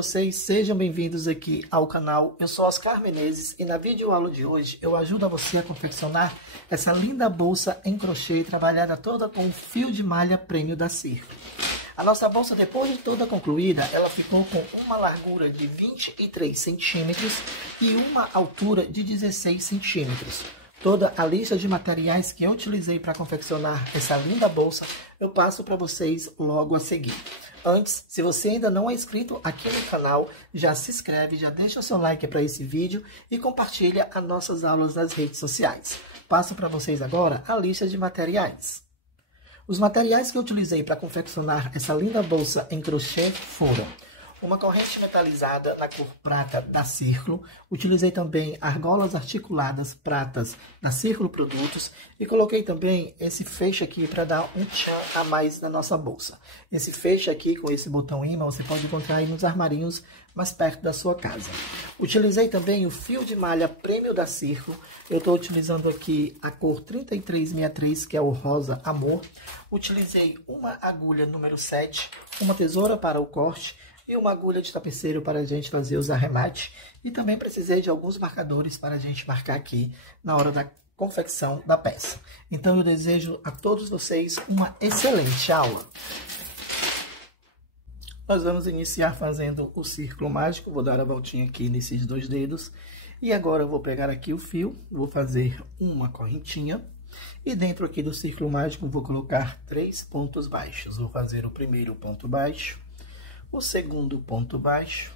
vocês? Sejam bem-vindos aqui ao canal. Eu sou Oscar Menezes e na videoaula de hoje eu ajudo a você a confeccionar essa linda bolsa em crochê trabalhada toda com fio de malha prêmio da Circo. A nossa bolsa, depois de toda concluída, ela ficou com uma largura de 23 centímetros e uma altura de 16 centímetros. Toda a lista de materiais que eu utilizei para confeccionar essa linda bolsa, eu passo para vocês logo a seguir. Antes, se você ainda não é inscrito aqui no canal, já se inscreve, já deixa o seu like para esse vídeo e compartilha as nossas aulas nas redes sociais. Passo para vocês agora a lista de materiais. Os materiais que eu utilizei para confeccionar essa linda bolsa em crochê foram uma corrente metalizada na cor prata da Círculo. Utilizei também argolas articuladas pratas da Círculo Produtos. E coloquei também esse feixe aqui para dar um tchan a mais na nossa bolsa. Esse feixe aqui com esse botão imã você pode encontrar aí nos armarinhos mais perto da sua casa. Utilizei também o fio de malha prêmio da Círculo. Eu estou utilizando aqui a cor 3363, que é o rosa amor. Utilizei uma agulha número 7, uma tesoura para o corte, e uma agulha de tapeceiro para a gente fazer os arremates. E também precisei de alguns marcadores para a gente marcar aqui na hora da confecção da peça. Então eu desejo a todos vocês uma excelente aula. Nós vamos iniciar fazendo o círculo mágico. Vou dar a voltinha aqui nesses dois dedos. E agora eu vou pegar aqui o fio, vou fazer uma correntinha. E dentro aqui do círculo mágico vou colocar 3 pontos baixos. Vou fazer o primeiro ponto baixo, o segundo ponto baixo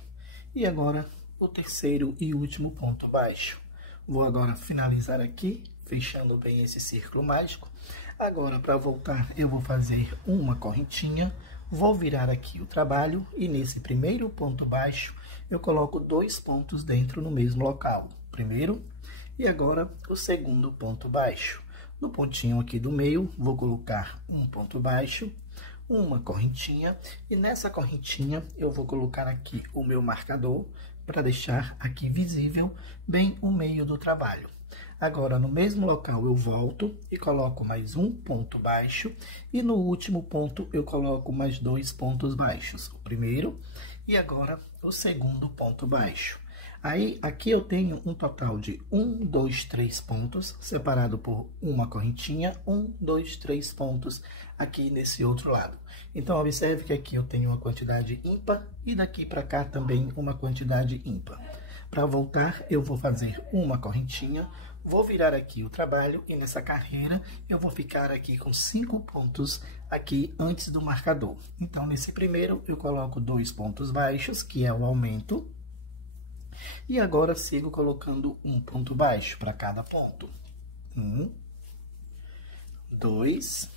e agora o terceiro e último ponto baixo. Vou agora finalizar aqui, fechando bem esse círculo mágico. Agora, para voltar, eu vou fazer uma correntinha, vou virar aqui o trabalho e nesse primeiro ponto baixo eu coloco 2 pontos dentro no mesmo local. Primeiro e agora o segundo ponto baixo. No pontinho aqui do meio, vou colocar um ponto baixo, uma correntinha, e nessa correntinha eu vou colocar aqui o meu marcador para deixar aqui visível bem o meio do trabalho. Agora, no mesmo local eu volto e coloco mais um ponto baixo e no último ponto eu coloco mais 2 pontos baixos, o primeiro e agora o segundo ponto baixo. Aí, aqui eu tenho um total de 1, 2, 3 pontos, separado por uma correntinha, 1, 2, 3 pontos aqui nesse outro lado. Então, observe que aqui eu tenho uma quantidade ímpar e daqui para cá também uma quantidade ímpar. Para voltar, eu vou fazer uma correntinha, vou virar aqui o trabalho e nessa carreira eu vou ficar aqui com 5 pontos aqui antes do marcador. Então, nesse primeiro eu coloco 2 pontos baixos, que é o aumento. E agora sigo colocando um ponto baixo para cada ponto. 1, 2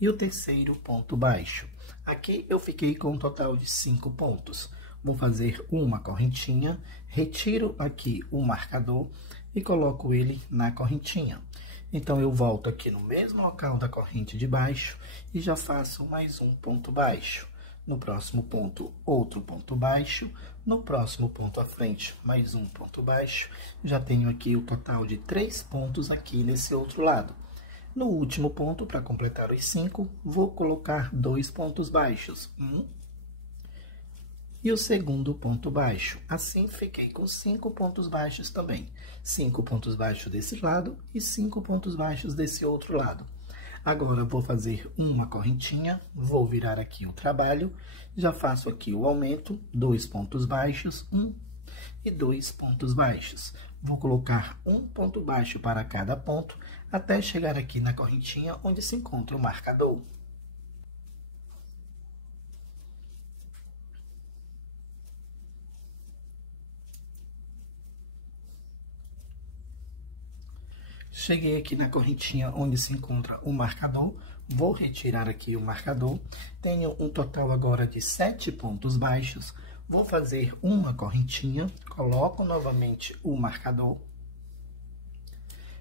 e o terceiro ponto baixo. Aqui eu fiquei com um total de 5 pontos. Vou fazer uma correntinha, retiro aqui o marcador e coloco ele na correntinha. Então, eu volto aqui no mesmo local da corrente de baixo e já faço mais um ponto baixo. No próximo ponto, outro ponto baixo. No próximo ponto à frente, mais um ponto baixo. Já tenho aqui o total de 3 pontos aqui nesse outro lado. No último ponto, para completar os 5, vou colocar 2 pontos baixos. 1 e o segundo ponto baixo. Assim, fiquei com 5 pontos baixos também. 5 pontos baixos desse lado e 5 pontos baixos desse outro lado. Agora, vou fazer uma correntinha, vou virar aqui o trabalho, já faço aqui o aumento, 2 pontos baixos, 1 e 2 pontos baixos. Vou colocar um ponto baixo para cada ponto, até chegar aqui na correntinha onde se encontra o marcador. Cheguei aqui na correntinha onde se encontra o marcador, vou retirar aqui o marcador, tenho um total agora de 7 pontos baixos, vou fazer uma correntinha, coloco novamente o marcador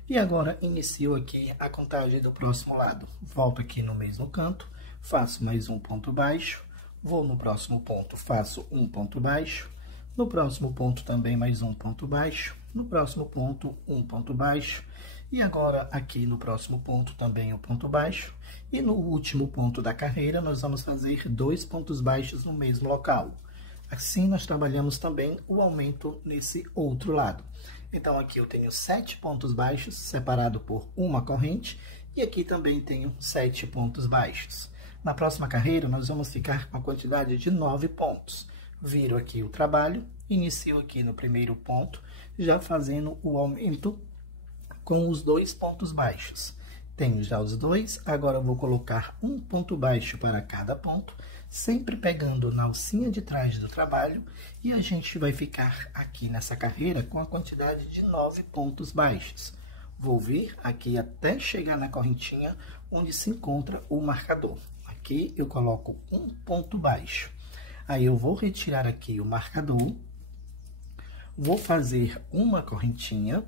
e agora inicio aqui a contagem do próximo lado. Volto aqui no mesmo canto, faço mais um ponto baixo, vou no próximo ponto, faço um ponto baixo, no próximo ponto também mais um ponto baixo, no próximo ponto um ponto baixo. E agora, aqui no próximo ponto, também o ponto baixo. E no último ponto da carreira, nós vamos fazer 2 pontos baixos no mesmo local. Assim, nós trabalhamos também o aumento nesse outro lado. Então, aqui eu tenho 7 pontos baixos, separado por uma corrente, e aqui também tenho 7 pontos baixos. Na próxima carreira, nós vamos ficar com a quantidade de 9 pontos. Viro aqui o trabalho, inicio aqui no primeiro ponto, já fazendo o aumento com os 2 pontos baixos. Tenho já os dois, agora eu vou colocar um ponto baixo para cada ponto, sempre pegando na alcinha de trás do trabalho, e a gente vai ficar aqui nessa carreira com a quantidade de 9 pontos baixos. Vou vir aqui até chegar na correntinha onde se encontra o marcador. Aqui eu coloco um ponto baixo. Aí eu vou retirar aqui o marcador, vou fazer uma correntinha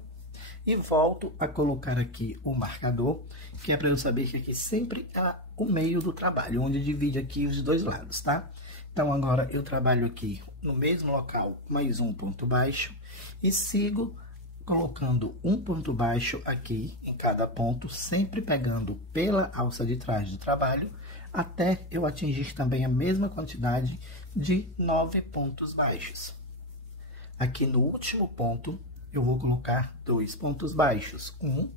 e volto a colocar aqui o marcador, que é para eu saber que aqui sempre é o meio do trabalho, onde divide aqui os dois lados, tá? Então, agora eu trabalho aqui no mesmo local, mais um ponto baixo, e sigo colocando um ponto baixo aqui em cada ponto, sempre pegando pela alça de trás do trabalho, até eu atingir também a mesma quantidade de 9 pontos baixos. Aqui no último ponto, eu vou colocar 2 pontos baixos, um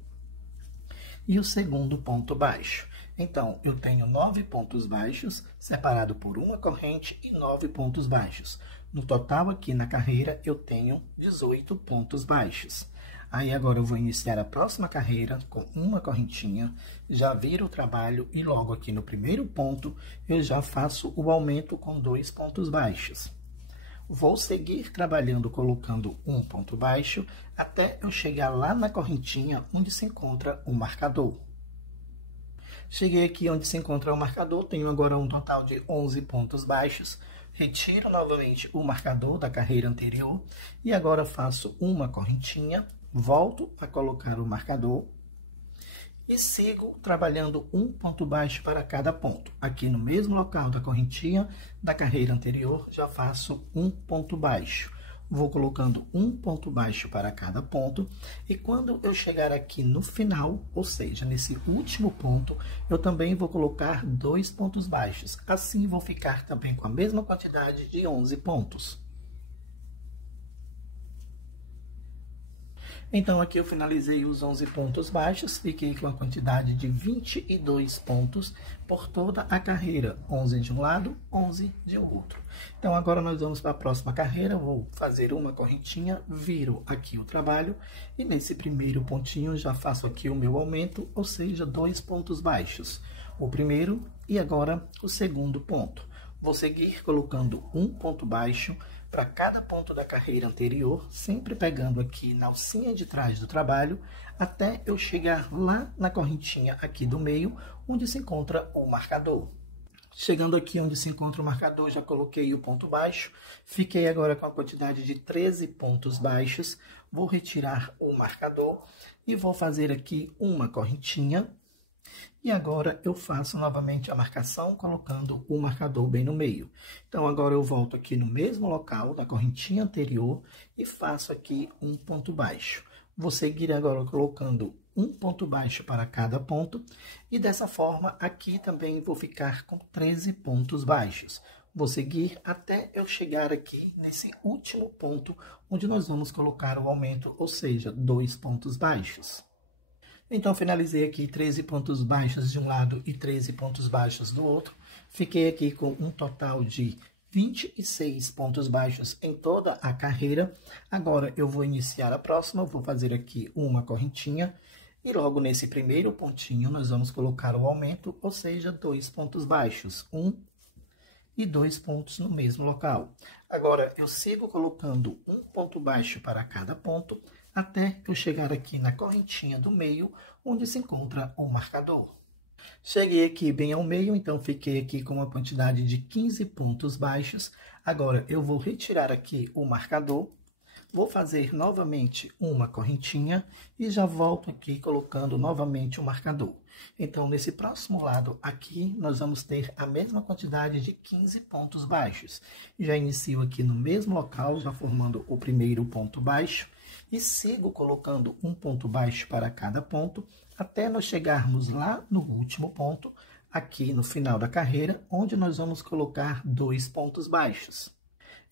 e o segundo ponto baixo. Então, eu tenho 9 pontos baixos, separado por uma corrente e 9 pontos baixos. No total, aqui na carreira, eu tenho 18 pontos baixos. Aí, agora eu vou iniciar a próxima carreira com uma correntinha, já viro o trabalho e logo aqui no primeiro ponto, eu já faço o aumento com 2 pontos baixos. Vou seguir trabalhando colocando um ponto baixo até eu chegar lá na correntinha onde se encontra o marcador. Cheguei aqui onde se encontra o marcador, tenho agora um total de 11 pontos baixos. Retiro novamente o marcador da carreira anterior e agora faço uma correntinha, volto a colocar o marcador e sigo trabalhando um ponto baixo para cada ponto. Aqui no mesmo local da correntinha da carreira anterior, já faço um ponto baixo. Vou colocando um ponto baixo para cada ponto, e quando eu chegar aqui no final, ou seja, nesse último ponto, eu também vou colocar 2 pontos baixos. Assim, vou ficar também com a mesma quantidade de 11 pontos. Então, aqui eu finalizei os 11 pontos baixos, fiquei com a quantidade de 22 pontos por toda a carreira, 11 de um lado, 11 de outro. Então, agora nós vamos para a próxima carreira, vou fazer uma correntinha, viro aqui o trabalho, e nesse primeiro pontinho já faço aqui o meu aumento, ou seja, 2 pontos baixos. O primeiro e agora o segundo ponto. Vou seguir colocando um ponto baixo para cada ponto da carreira anterior, sempre pegando aqui na alcinha de trás do trabalho, até eu chegar lá na correntinha aqui do meio, onde se encontra o marcador. Chegando aqui onde se encontra o marcador, já coloquei o ponto baixo, fiquei agora com a quantidade de 13 pontos baixos, vou retirar o marcador e vou fazer aqui uma correntinha. E agora eu faço novamente a marcação, colocando o marcador bem no meio. Então, agora eu volto aqui no mesmo local da correntinha anterior e faço aqui um ponto baixo. Vou seguir agora colocando um ponto baixo para cada ponto. E dessa forma, aqui também vou ficar com 13 pontos baixos. Vou seguir até eu chegar aqui nesse último ponto, onde nós vamos colocar o aumento, ou seja, 2 pontos baixos. Então, finalizei aqui 13 pontos baixos de um lado e 13 pontos baixos do outro. Fiquei aqui com um total de 26 pontos baixos em toda a carreira. Agora, eu vou iniciar a próxima, vou fazer aqui uma correntinha. E logo nesse primeiro pontinho, nós vamos colocar o aumento, ou seja, 2 pontos baixos. 1 e 2 pontos no mesmo local. Agora, eu sigo colocando um ponto baixo para cada ponto, até eu chegar aqui na correntinha do meio, onde se encontra o marcador. Cheguei aqui bem ao meio, então fiquei aqui com uma quantidade de 15 pontos baixos. Agora, eu vou retirar aqui o marcador, vou fazer novamente uma correntinha e já volto aqui colocando novamente o marcador. Então, nesse próximo lado aqui, nós vamos ter a mesma quantidade de 15 pontos baixos. Já inicio aqui no mesmo local, já formando o primeiro ponto baixo. E sigo colocando um ponto baixo para cada ponto, até nós chegarmos lá no último ponto, aqui no final da carreira, onde nós vamos colocar 2 pontos baixos.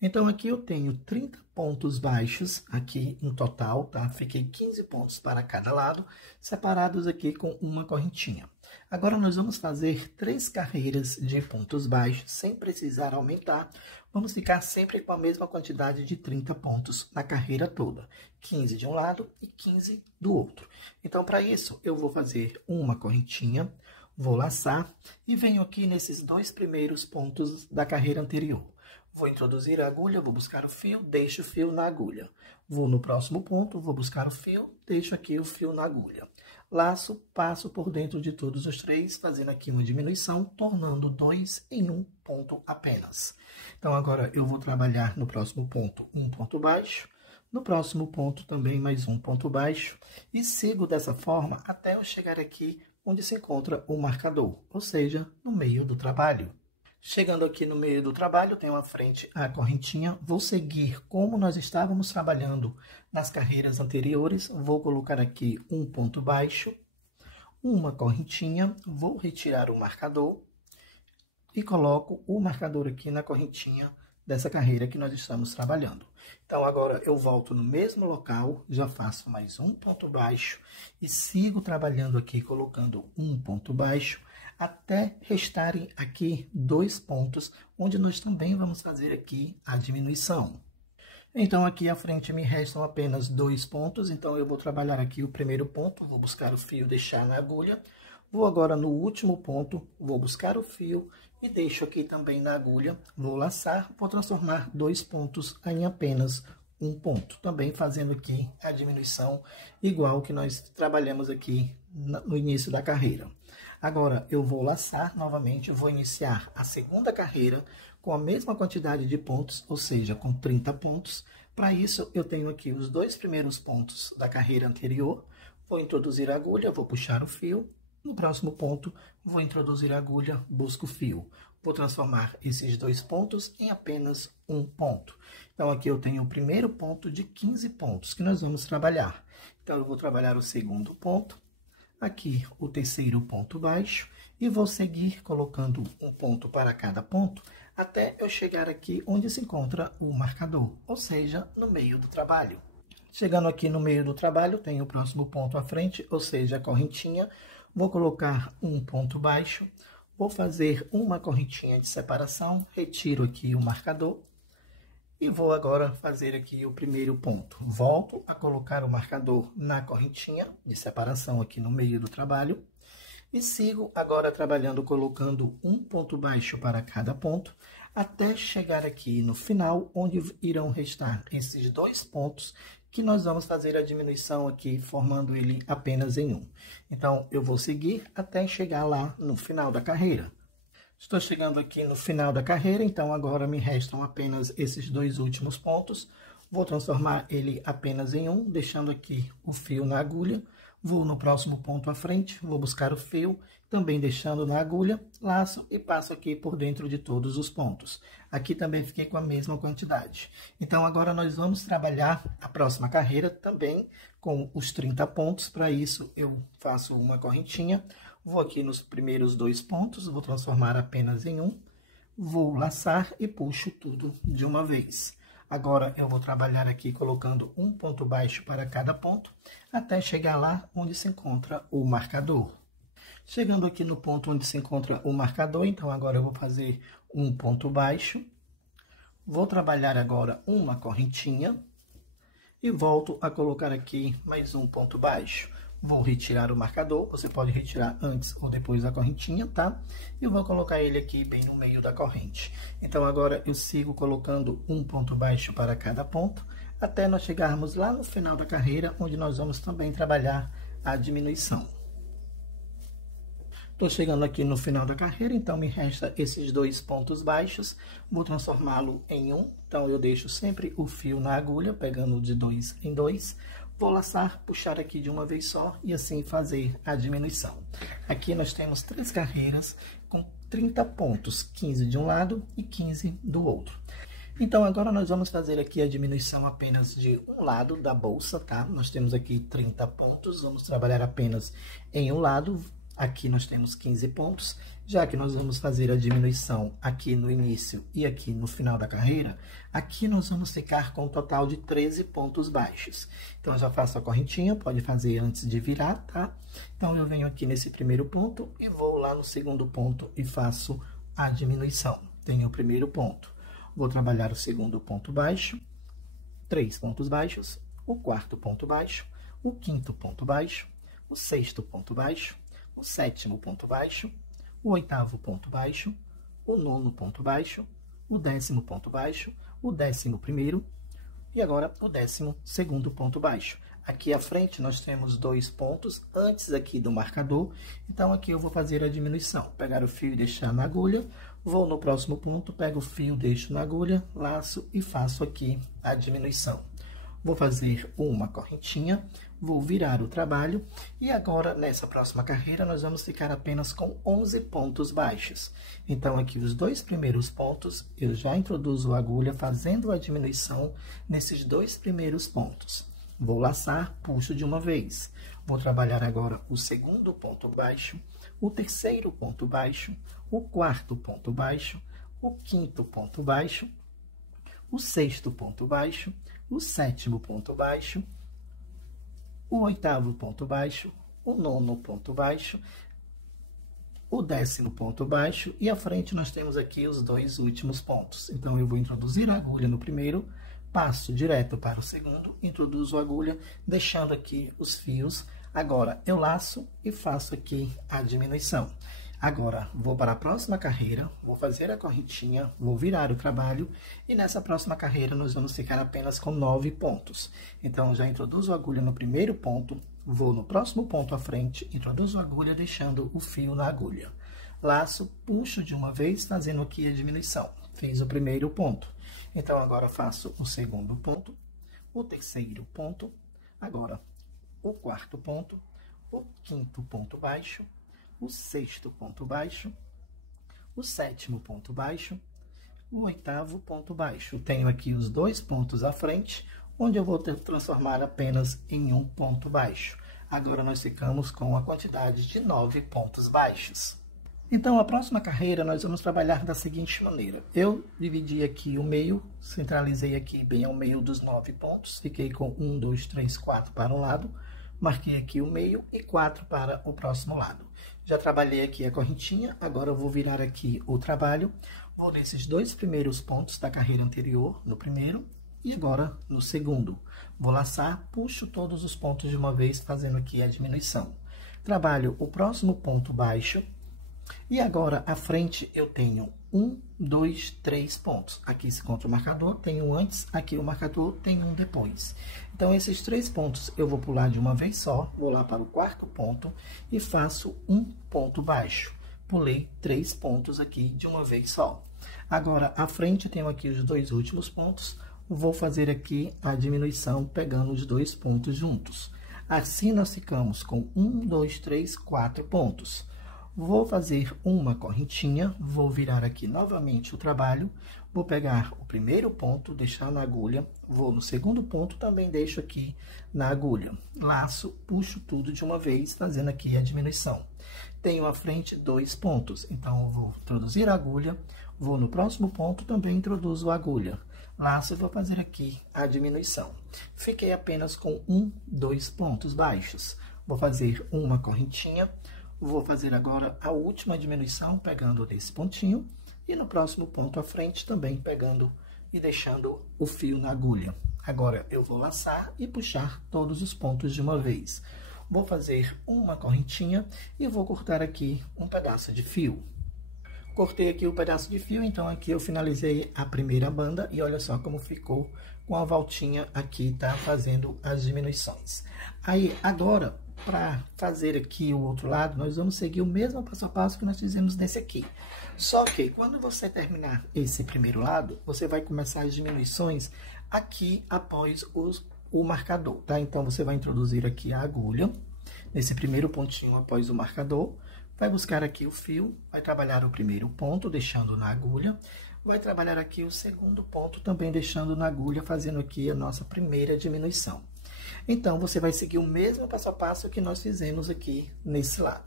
Então, aqui eu tenho 30 pontos baixos aqui no total, tá? Fiquei 15 pontos para cada lado, separados aqui com uma correntinha. Agora, nós vamos fazer 3 carreiras de pontos baixos, sem precisar aumentar. Vamos ficar sempre com a mesma quantidade de 30 pontos na carreira toda. 15 de um lado e 15 do outro. Então, para isso, eu vou fazer uma correntinha, vou laçar e venho aqui nesses 2 primeiros pontos da carreira anterior. Vou introduzir a agulha, vou buscar o fio, deixo o fio na agulha. Vou no próximo ponto, vou buscar o fio, deixo aqui o fio na agulha. Laço, passo por dentro de todos os 3, fazendo aqui uma diminuição, tornando 2 em um ponto apenas. Então, agora eu vou trabalhar no próximo ponto um ponto baixo, no próximo ponto também mais um ponto baixo, e sigo dessa forma até eu chegar aqui onde se encontra o marcador, ou seja, no meio do trabalho. Chegando aqui no meio do trabalho, tenho à frente a correntinha. Vou seguir como nós estávamos trabalhando nas carreiras anteriores. Vou colocar aqui um ponto baixo, uma correntinha. Vou retirar o marcador e coloco o marcador aqui na correntinha dessa carreira que nós estamos trabalhando. Então, agora eu volto no mesmo local, já faço mais um ponto baixo e sigo trabalhando aqui, colocando um ponto baixo, até restarem aqui 2 pontos, onde nós também vamos fazer aqui a diminuição. Então, aqui à frente me restam apenas 2 pontos, então eu vou trabalhar aqui o primeiro ponto, vou buscar o fio, deixar na agulha. Vou agora no último ponto, vou buscar o fio e deixo aqui também na agulha. Vou laçar, vou transformar 2 pontos em apenas um ponto. Também fazendo aqui a diminuição igual que nós trabalhamos aqui no início da carreira. Agora, eu vou laçar novamente, vou iniciar a segunda carreira com a mesma quantidade de pontos, ou seja, com 30 pontos. Para isso, eu tenho aqui os 2 primeiros pontos da carreira anterior. Vou introduzir a agulha, vou puxar o fio. No próximo ponto, vou introduzir a agulha, busco o fio. Vou transformar esses 2 pontos em apenas um ponto. Então, aqui eu tenho o primeiro ponto de 15 pontos que nós vamos trabalhar. Então, eu vou trabalhar o segundo ponto. Aqui o terceiro ponto baixo e vou seguir colocando um ponto para cada ponto até eu chegar aqui onde se encontra o marcador, ou seja, no meio do trabalho. Chegando aqui no meio do trabalho, tenho o próximo ponto à frente, ou seja, a correntinha. Vou colocar um ponto baixo, vou fazer uma correntinha de separação, retiro aqui o marcador. E vou agora fazer aqui o primeiro ponto. Volto a colocar o marcador na correntinha de separação aqui no meio do trabalho. E sigo agora trabalhando, colocando um ponto baixo para cada ponto, até chegar aqui no final, onde irão restar esses 2 pontos, que nós vamos fazer a diminuição aqui, formando ele apenas em um. Então, eu vou seguir até chegar lá no final da carreira. Estou chegando aqui no final da carreira, então agora me restam apenas esses 2 últimos pontos. Vou transformar ele apenas em um, deixando aqui o fio na agulha. Vou no próximo ponto à frente, vou buscar o fio, também deixando na agulha, laço e passo aqui por dentro de todos os pontos. Aqui também fiquei com a mesma quantidade. Então, agora nós vamos trabalhar a próxima carreira também com os 30 pontos. Para isso, eu faço uma correntinha. Vou aqui nos primeiros 2 pontos, vou transformar apenas em um, vou laçar e puxo tudo de uma vez. Agora, eu vou trabalhar aqui colocando um ponto baixo para cada ponto, até chegar lá onde se encontra o marcador. Chegando aqui no ponto onde se encontra o marcador, então agora eu vou fazer um ponto baixo, vou trabalhar agora uma correntinha e volto a colocar aqui mais um ponto baixo. Vou retirar o marcador, você pode retirar antes ou depois da correntinha, tá? E vou colocar ele aqui bem no meio da corrente. Então, agora eu sigo colocando um ponto baixo para cada ponto, até nós chegarmos lá no final da carreira, onde nós vamos também trabalhar a diminuição. Estou chegando aqui no final da carreira, então me resta esses 2 pontos baixos, vou transformá-lo em um. Então, eu deixo sempre o fio na agulha, pegando de 2 em 2. Vou laçar, puxar aqui de uma vez só e assim fazer a diminuição. Aqui nós temos 3 carreiras com 30 pontos, 15 de um lado e 15 do outro. Então, agora nós vamos fazer aqui a diminuição apenas de um lado da bolsa, tá? Nós temos aqui 30 pontos, vamos trabalhar apenas em um lado. Aqui nós temos 15 pontos, já que nós vamos fazer a diminuição aqui no início e aqui no final da carreira, aqui nós vamos ficar com um total de 13 pontos baixos. Então, eu já faço a correntinha, pode fazer antes de virar, tá? Então, eu venho aqui nesse primeiro ponto e vou lá no segundo ponto e faço a diminuição. Tenho o primeiro ponto, vou trabalhar o segundo ponto baixo, 3 pontos baixos, o quarto ponto baixo, o quinto ponto baixo, o sexto ponto baixo, o sétimo ponto baixo, o oitavo ponto baixo, o nono ponto baixo, o 10º ponto baixo, o 11º e agora o 12º ponto baixo. Aqui à frente nós temos 2 pontos antes aqui do marcador, então aqui eu vou fazer a diminuição. Pegar o fio e deixar na agulha, vou no próximo ponto, pego o fio, deixo na agulha, laço e faço aqui a diminuição. Vou fazer uma correntinha, vou virar o trabalho e agora nessa próxima carreira nós vamos ficar apenas com 11 pontos baixos. Então aqui os 2 primeiros pontos eu já introduzo a agulha fazendo a diminuição nesses 2 primeiros pontos. Vou laçar, puxo de uma vez. Vou trabalhar agora o segundo ponto baixo, o terceiro ponto baixo, o quarto ponto baixo, o quinto ponto baixo, o sexto ponto baixo, o sétimo ponto baixo, o oitavo ponto baixo, o nono ponto baixo, o 10º ponto baixo e à frente nós temos aqui os 2 últimos pontos. Então, eu vou introduzir a agulha no primeiro, passo direto para o segundo, introduzo a agulha, deixando aqui os fios. Agora, eu laço e faço aqui a diminuição. Agora, vou para a próxima carreira, vou fazer a correntinha, vou virar o trabalho e nessa próxima carreira nós vamos ficar apenas com 9 pontos. Então, já introduzo a agulha no primeiro ponto, vou no próximo ponto à frente, introduzo a agulha deixando o fio na agulha. Laço, puxo de uma vez, fazendo aqui a diminuição. Fiz o primeiro ponto. Então, agora faço o segundo ponto, o terceiro ponto, agora o quarto ponto, o quinto ponto baixo, o sexto ponto baixo, o sétimo ponto baixo, o oitavo ponto baixo. Tenho aqui os 2 pontos à frente, onde eu vou transformar apenas em um ponto baixo. Agora, nós ficamos com a quantidade de 9 pontos baixos. Então, a próxima carreira, nós vamos trabalhar da seguinte maneira. Eu dividi aqui o meio, centralizei aqui bem ao meio dos 9 pontos, fiquei com 1, 2, 3, 4 para um lado, marquei aqui o meio e 4 para o próximo lado. Já trabalhei aqui a correntinha, agora eu vou virar aqui o trabalho. Vou nesses 2 primeiros pontos da carreira anterior, no primeiro, e agora no segundo. Vou laçar, puxo todos os pontos de uma vez, fazendo aqui a diminuição. Trabalho o próximo ponto baixo, e agora à frente eu tenho 1, 2, 3 pontos. Aqui se encontra o marcador, tem um antes, aqui o marcador tem um depois. Então, esses 3 pontos eu vou pular de uma vez só, vou lá para o quarto ponto e faço um ponto baixo. Pulei 3 pontos aqui de uma vez só. Agora, à frente tenho aqui os 2 últimos pontos, vou fazer aqui a diminuição pegando os 2 pontos juntos. Assim, nós ficamos com 1, 2, 3, 4 pontos. Vou fazer uma correntinha, vou virar aqui novamente o trabalho, vou pegar o primeiro ponto, deixar na agulha, vou no segundo ponto, também deixo aqui na agulha. Laço, puxo tudo de uma vez, fazendo aqui a diminuição. Tenho à frente 2 pontos, então eu vou introduzir a agulha, vou no próximo ponto, também introduzo a agulha. Laço e vou fazer aqui a diminuição. Fiquei apenas com 1, 2 pontos baixos. Vou fazer uma correntinha. Vou fazer agora a última diminuição, pegando desse pontinho, e no próximo ponto à frente também pegando e deixando o fio na agulha. Agora, eu vou laçar e puxar todos os pontos de uma vez. Vou fazer uma correntinha e vou cortar aqui um pedaço de fio. Cortei aqui o pedaço de fio, então aqui eu finalizei a primeira banda e olha só como ficou com a voltinha aqui, tá? Fazendo as diminuições. Aí, agora, para fazer aqui o outro lado, nós vamos seguir o mesmo passo a passo que nós fizemos nesse aqui. Só que quando você terminar esse primeiro lado, você vai começar as diminuições aqui após o marcador, tá? Então, você vai introduzir aqui a agulha, nesse primeiro pontinho após o marcador, vai buscar aqui o fio, vai trabalhar o primeiro ponto, deixando na agulha, vai trabalhar aqui o segundo ponto, também deixando na agulha, fazendo aqui a nossa primeira diminuição. Então, você vai seguir o mesmo passo a passo que nós fizemos aqui nesse lado.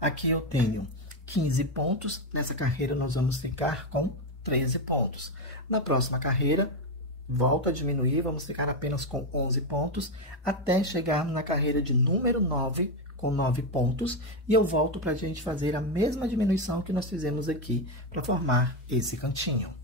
Aqui eu tenho 15 pontos, nessa carreira nós vamos ficar com 13 pontos. Na próxima carreira, volto a diminuir, vamos ficar apenas com 11 pontos, até chegar na carreira de número 9, com 9 pontos, e eu volto para a gente fazer a mesma diminuição que nós fizemos aqui, para formar esse cantinho.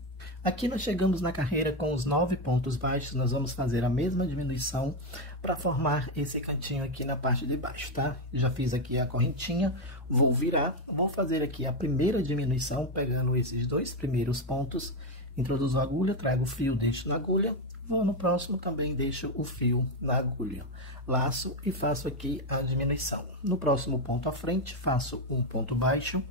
Aqui nós chegamos na carreira com os 9 pontos baixos, nós vamos fazer a mesma diminuição para formar esse cantinho aqui na parte de baixo, tá? Já fiz aqui a correntinha, vou virar, vou fazer aqui a primeira diminuição, pegando esses dois primeiros pontos, introduzo a agulha, trago o fio, deixo na agulha, vou no próximo, também deixo o fio na agulha, laço e faço aqui a diminuição. No próximo ponto à frente, faço um ponto baixo,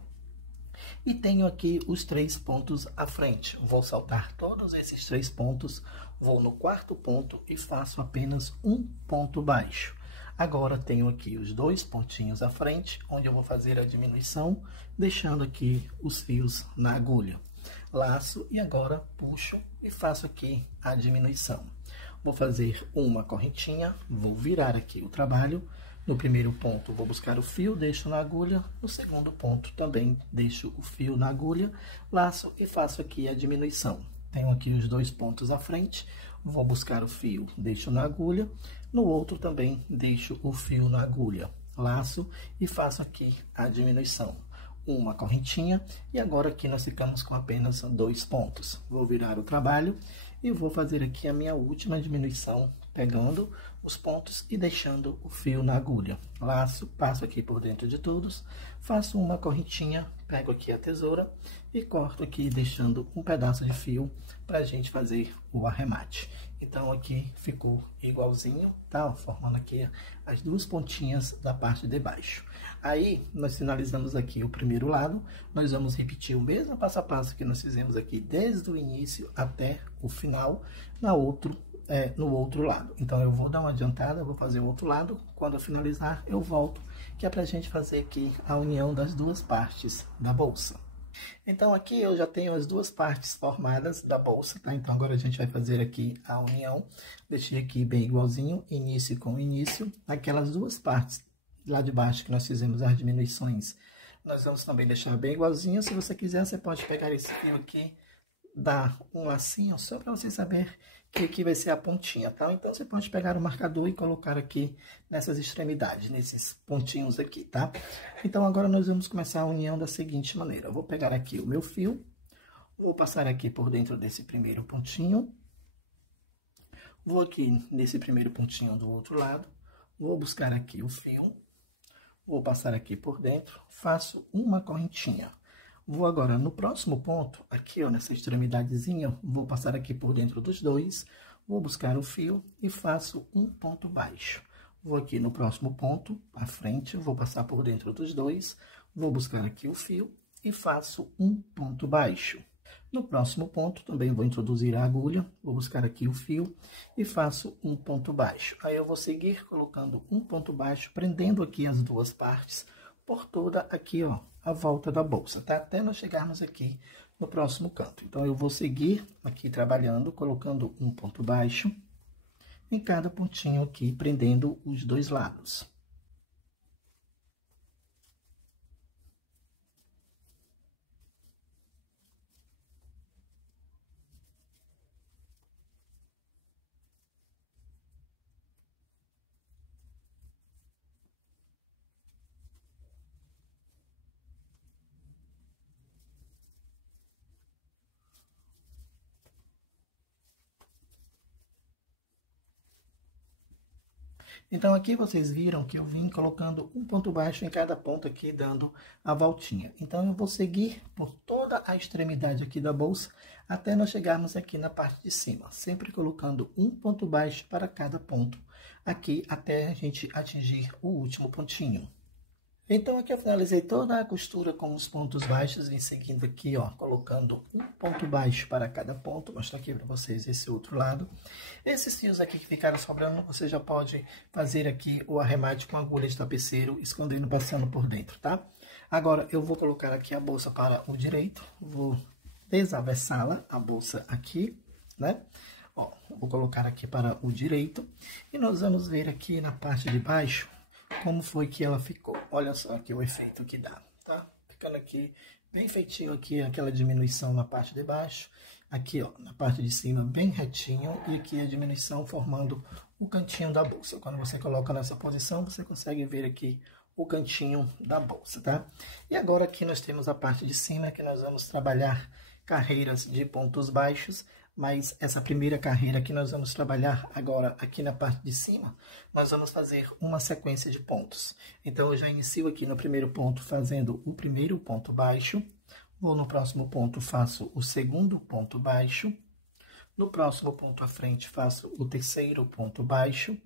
e tenho aqui os 3 pontos à frente. Vou saltar todos esses 3 pontos, vou no quarto ponto e faço apenas um ponto baixo. Agora tenho aqui os 2 pontinhos à frente, onde eu vou fazer a diminuição, deixando aqui os fios na agulha. Laço e agora puxo e faço aqui a diminuição. Vou fazer uma correntinha, vou virar aqui o trabalho. No primeiro ponto, vou buscar o fio, deixo na agulha. No segundo ponto, também deixo o fio na agulha, laço e faço aqui a diminuição. Tenho aqui os 2 pontos à frente, vou buscar o fio, deixo na agulha. No outro também deixo o fio na agulha, laço e faço aqui a diminuição. Uma correntinha e agora aqui nós ficamos com apenas 2 pontos. Vou virar o trabalho e vou fazer aqui a minha última diminuição, pegando os pontos e deixando o fio na agulha. Laço, passo aqui por dentro de todos, faço uma correntinha, pego aqui a tesoura e corto aqui, deixando um pedaço de fio para a gente fazer o arremate. Então, aqui ficou igualzinho, tá? Formando aqui as 2 pontinhas da parte de baixo. Aí, nós finalizamos aqui o primeiro lado, nós vamos repetir o mesmo passo a passo que nós fizemos aqui desde o início até o final, no outro lado. Então, eu vou dar uma adiantada, vou fazer o outro lado, quando eu finalizar, eu volto, que é pra gente fazer aqui a união das 2 partes da bolsa. Então, aqui eu já tenho as 2 partes formadas da bolsa, tá? Então, agora a gente vai fazer aqui a união. Deixei aqui bem igualzinho, início com início. Aquelas 2 partes lá de baixo que nós fizemos as diminuições, nós vamos também deixar bem igualzinho. Se você quiser, você pode pegar esse fio aqui, dar um lacinho, só para você saber que aqui vai ser a pontinha, tá? Então, você pode pegar o marcador e colocar aqui nessas extremidades, nesses pontinhos aqui, tá? Então, agora nós vamos começar a união da seguinte maneira. Eu vou pegar aqui o meu fio, vou passar aqui por dentro desse primeiro pontinho, vou aqui nesse primeiro pontinho do outro lado, vou buscar aqui o fio, vou passar aqui por dentro, faço uma correntinha. Vou agora no próximo ponto, aqui ó, nessa extremidadezinha, vou passar aqui por dentro dos 2, vou buscar o fio e faço um ponto baixo. Vou aqui no próximo ponto, à frente, vou passar por dentro dos 2, vou buscar aqui o fio e faço um ponto baixo. No próximo ponto, também vou introduzir a agulha, vou buscar aqui o fio e faço um ponto baixo. Aí eu vou seguir colocando um ponto baixo, prendendo aqui as 2 partes, por toda aqui, ó, a volta da bolsa, tá? Até nós chegarmos aqui no próximo canto. Então, eu vou seguir aqui trabalhando, colocando um ponto baixo em cada pontinho aqui, prendendo os 2 lados. Então, aqui vocês viram que eu vim colocando um ponto baixo em cada ponto aqui, dando a voltinha. Então, eu vou seguir por toda a extremidade aqui da bolsa, até nós chegarmos aqui na parte de cima. Sempre colocando um ponto baixo para cada ponto, aqui até a gente atingir o último pontinho. Então, aqui eu finalizei toda a costura com os pontos baixos, vim seguindo aqui, ó, colocando um ponto baixo para cada ponto. Vou mostrar aqui para vocês esse outro lado. Esses fios aqui que ficaram sobrando, você já pode fazer aqui o arremate com agulha de tapeceiro, escondendo, passando por dentro, tá? Agora, eu vou colocar aqui a bolsa para o direito, vou desavessá-la, a bolsa aqui, né? Ó, vou colocar aqui para o direito, e nós vamos ver aqui na parte de baixo como foi que ela ficou. Olha só aqui o efeito que dá, tá? Ficando aqui bem feitinho aqui, aquela diminuição na parte de baixo. Aqui, ó, na parte de cima, bem retinho. E aqui a diminuição formando o cantinho da bolsa. Quando você coloca nessa posição, você consegue ver aqui o cantinho da bolsa, tá? E agora aqui nós temos a parte de cima, que nós vamos trabalhar carreiras de pontos baixos. Mas essa primeira carreira que nós vamos trabalhar agora aqui na parte de cima, nós vamos fazer uma sequência de pontos. Então, eu já inicio aqui no primeiro ponto fazendo o primeiro ponto baixo. Vou no próximo ponto, faço o segundo ponto baixo. No próximo ponto à frente, faço o terceiro ponto baixo.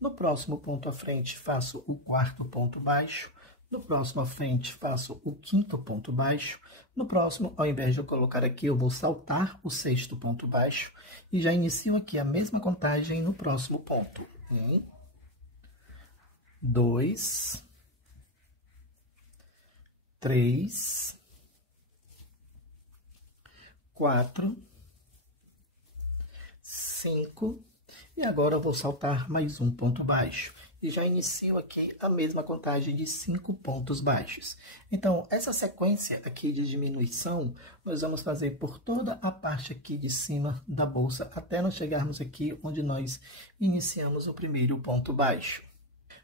No próximo ponto à frente, faço o quarto ponto baixo. No próximo à frente, faço o quinto ponto baixo. No próximo, ao invés de eu colocar aqui, eu vou saltar o sexto ponto baixo. E já inicio aqui a mesma contagem no próximo ponto. 1, 2, 3, 4, 5. E agora eu vou saltar mais um ponto baixo. E já inicio aqui a mesma contagem de 5 pontos baixos. Então, essa sequência aqui de diminuição, nós vamos fazer por toda a parte aqui de cima da bolsa, até nós chegarmos aqui onde nós iniciamos o primeiro ponto baixo.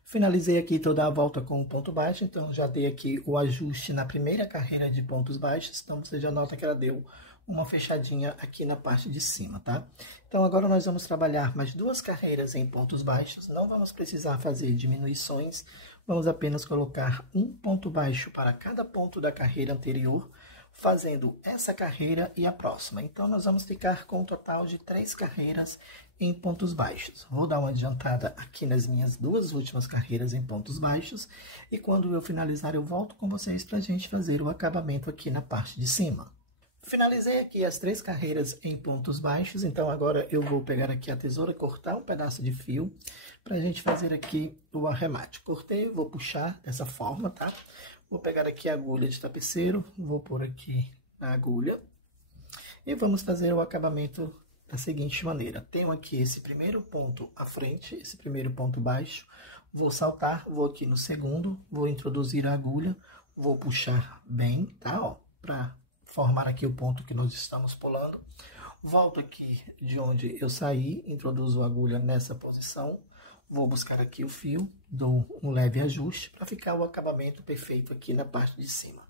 Finalizei aqui toda a volta com o ponto baixo, então já dei aqui o ajuste na primeira carreira de pontos baixos, então você já nota que ela deu uma fechadinha aqui na parte de cima, tá? Então, agora nós vamos trabalhar mais 2 carreiras em pontos baixos, não vamos precisar fazer diminuições, vamos apenas colocar um ponto baixo para cada ponto da carreira anterior, fazendo essa carreira e a próxima. Então, nós vamos ficar com um total de 3 carreiras em pontos baixos. Vou dar uma adiantada aqui nas minhas 2 últimas carreiras em pontos baixos, e quando eu finalizar, eu volto com vocês para a gente fazer o acabamento aqui na parte de cima. Finalizei aqui as 3 carreiras em pontos baixos, então agora eu vou pegar aqui a tesoura e cortar um pedaço de fio para a gente fazer aqui o arremate. Cortei, vou puxar dessa forma, tá? Vou pegar aqui a agulha de tapeceiro, vou pôr aqui a agulha e vamos fazer o acabamento da seguinte maneira. Tenho aqui esse primeiro ponto à frente, esse primeiro ponto baixo, vou saltar, vou aqui no segundo, vou introduzir a agulha, vou puxar bem, tá? Ó, para formar aqui o ponto que nós estamos pulando. Volto aqui de onde eu saí, introduzo a agulha nessa posição, vou buscar aqui o fio, dou um leve ajuste para ficar o acabamento perfeito aqui na parte de cima.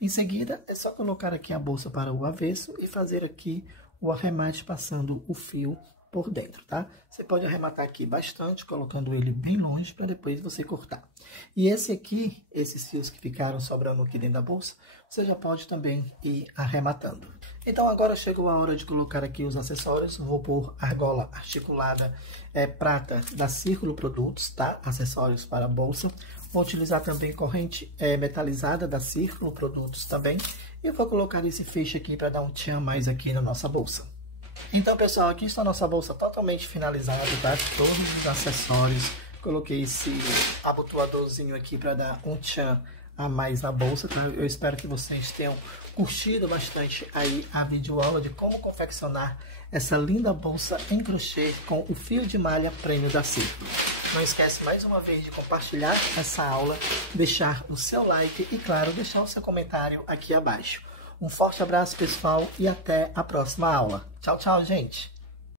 Em seguida, é só colocar aqui a bolsa para o avesso e fazer aqui o arremate passando o fio por dentro, tá? Você pode arrematar aqui bastante, colocando ele bem longe para depois você cortar. E esse aqui, esses fios que ficaram sobrando aqui dentro da bolsa, você já pode também ir arrematando. Então agora chegou a hora de colocar aqui os acessórios. Vou pôr argola articulada prata da Círculo Produtos, tá? Acessórios para a bolsa. Vou utilizar também corrente metalizada da Círculo Produtos também. E vou colocar esse feixe aqui para dar um tchan mais aqui na nossa bolsa. Então, pessoal, aqui está a nossa bolsa totalmente finalizada, tá? Todos os acessórios. Coloquei esse abotoadorzinho aqui para dar um tchan a mais na bolsa, tá? Eu espero que vocês tenham curtido bastante aí a videoaula de como confeccionar essa linda bolsa em crochê com o fio de malha Prêmio da Círculo. Não esquece mais uma vez de compartilhar essa aula, deixar o seu like e, claro, deixar o seu comentário aqui abaixo. Um forte abraço, pessoal, e até a próxima aula. Tchau, tchau, gente!